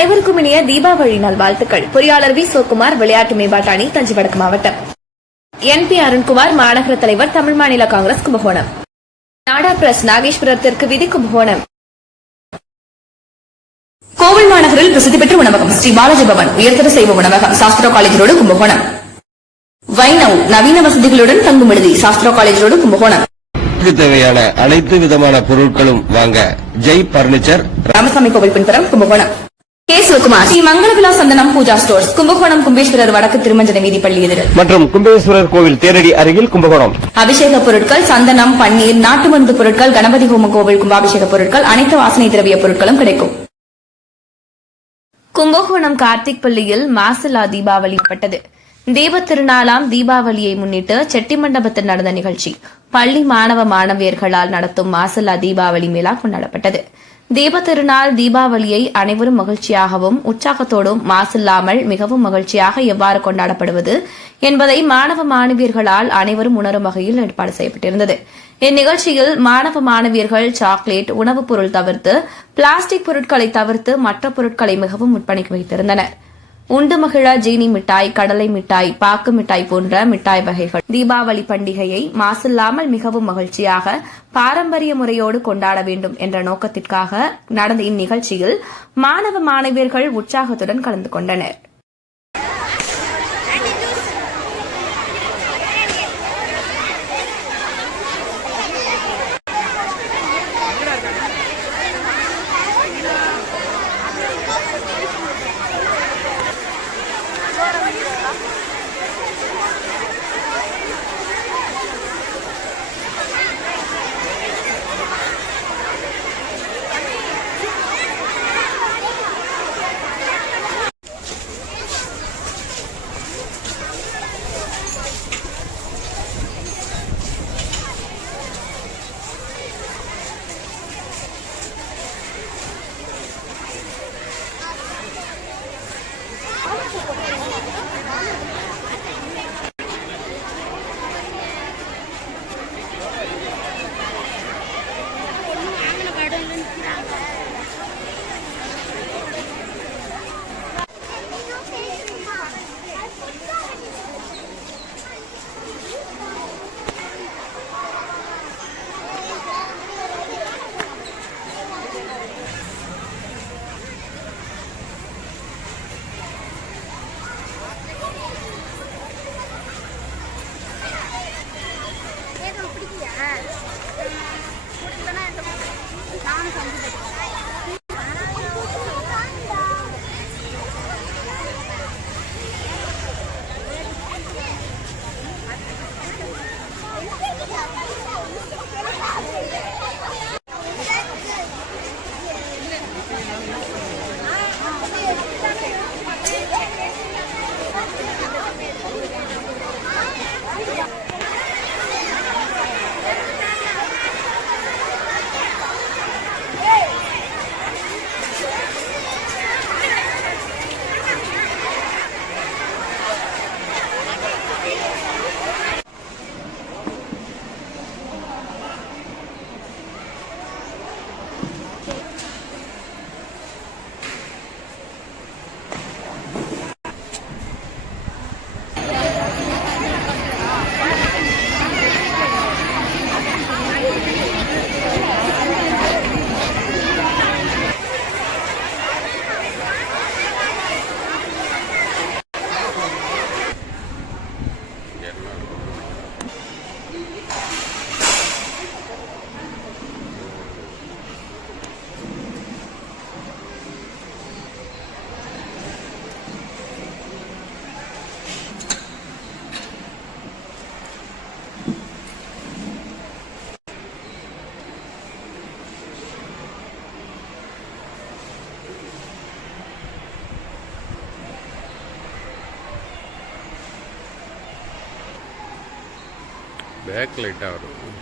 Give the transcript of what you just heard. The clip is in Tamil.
அனைவருக்கும் இனிய தீபாவளி நல்வாழ்த்துக்கள். பொறியாளர் வி. சிவகுமார் விளையாட்டு மேம்பாட்டு அணி தஞ்சை வடக்கு மாவட்டம். என். பி. அருண்குமார் மாநகர தலைவர் தமிழ் மாநில காங்கிரஸ் கும்பகோணம். நாடா பிரஸ் நாகேஸ்வரத்திற்கு விதி கும்பகோணம். கோவில் மாநகரில் பிரசித்தி பெற்ற உணவகம் ஸ்ரீ பாலாஜி பவன் உயர்தர செய்வ உணவகம் சாஸ்திரா காலேஜ் ரோடு கும்பகோணம். வைணவ் நவீன வசதிகளுடன் தங்கும் விடுதி சாஸ்திரா காலேஜ் ரோடு கும்பகோணம் தேவையான அனைத்து விதமான பொருட்களும் வாங்க ஜெய் பர்னிச்சர். ராமசாமி கோவில் பின்புறம் கும்பகோணம். கே சிவகுமார். ஸ்ரீ மங்களவிலா சந்தனம் பூஜா ஸ்டோர்ஸ் கும்பகோணம் கும்பேஸ்வரர் வடக்கு திருமஞ்சன வீதி பள்ளி எதிர் மற்றும் கும்பேஸ்வரர் கோவில் தேரடி அருகில் கும்பகோணம். அபிஷேக பொருட்கள் சந்தனம் பன்னீர் நாட்டு மருந்து பொருட்கள் கணபதி ஹோம கோவில் கும்பாபிஷேக பொருட்கள் அனைத்து வாசனை திரவிய பொருட்களும் கிடைக்கும். கும்பகோணம் கார்த்திக் பள்ளியில் மாசிலா தீபாவளி பட்டது. தீபத் திருநாளாம் தீபாவளியை முன்னிட்டு செட்டிமண்டபத்தில் நடந்த நிகழ்ச்சி பள்ளி மாணவ மாணவியர்களால் நடத்தும் மாசிலா தீபாவளி மேளா கொண்டாடப்பட்டது. தீப திருநாள் தீபாவளியை அனைவரும் மகிழ்ச்சியாகவும் உற்சாகத்தோடும் மாசில்லாமல் மிகவும் மகிழ்ச்சியாக எவ்வாறு கொண்டாடப்படுவது என்பதை மாணவ மாணவியர்களால் அனைவரும் உணரும் வகையில் ஏற்பாடு செய்யப்பட்டிருந்தது. இந்நிகழ்ச்சியில் மாணவ மாணவியர்கள் சாக்லேட் உணவுப் பொருள் தவிர்த்து பிளாஸ்டிக் பொருட்களை தவிர்த்து மற்ற பொருட்களை மிகவும் விற்பனைக்கு வைத்திருந்தனா் உண்டு மகிழா ஜீனி மிட்டாய் கடலை மிட்டாய் பாக்கு மிட்டாய் போன்ற மிட்டாய் வகைகள். தீபாவளி பண்டிகையை மாசில்லாமல் மிகவும் மகிழ்ச்சியாக பாரம்பரிய முறையோடு கொண்டாட வேண்டும் என்ற நோக்கத்திற்காக நடந்த இந்நிகழ்ச்சியில் மாணவ மாணவியர்கள் உற்சாகத்துடன் கலந்து கொண்டனர். 让人。பேக் லைட்டாக வரும்.